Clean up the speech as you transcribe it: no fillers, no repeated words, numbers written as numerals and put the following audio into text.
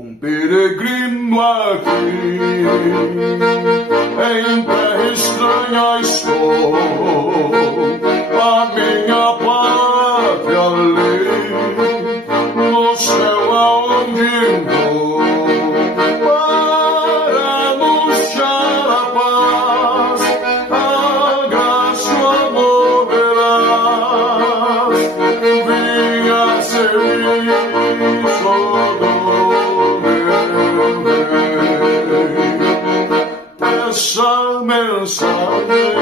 um peregrino aqui, em terra estranha estou, a minha pátria ali, no céu aonde vou, para anunciar a paz, a graça, o amor verás, vinha ser essa mensagem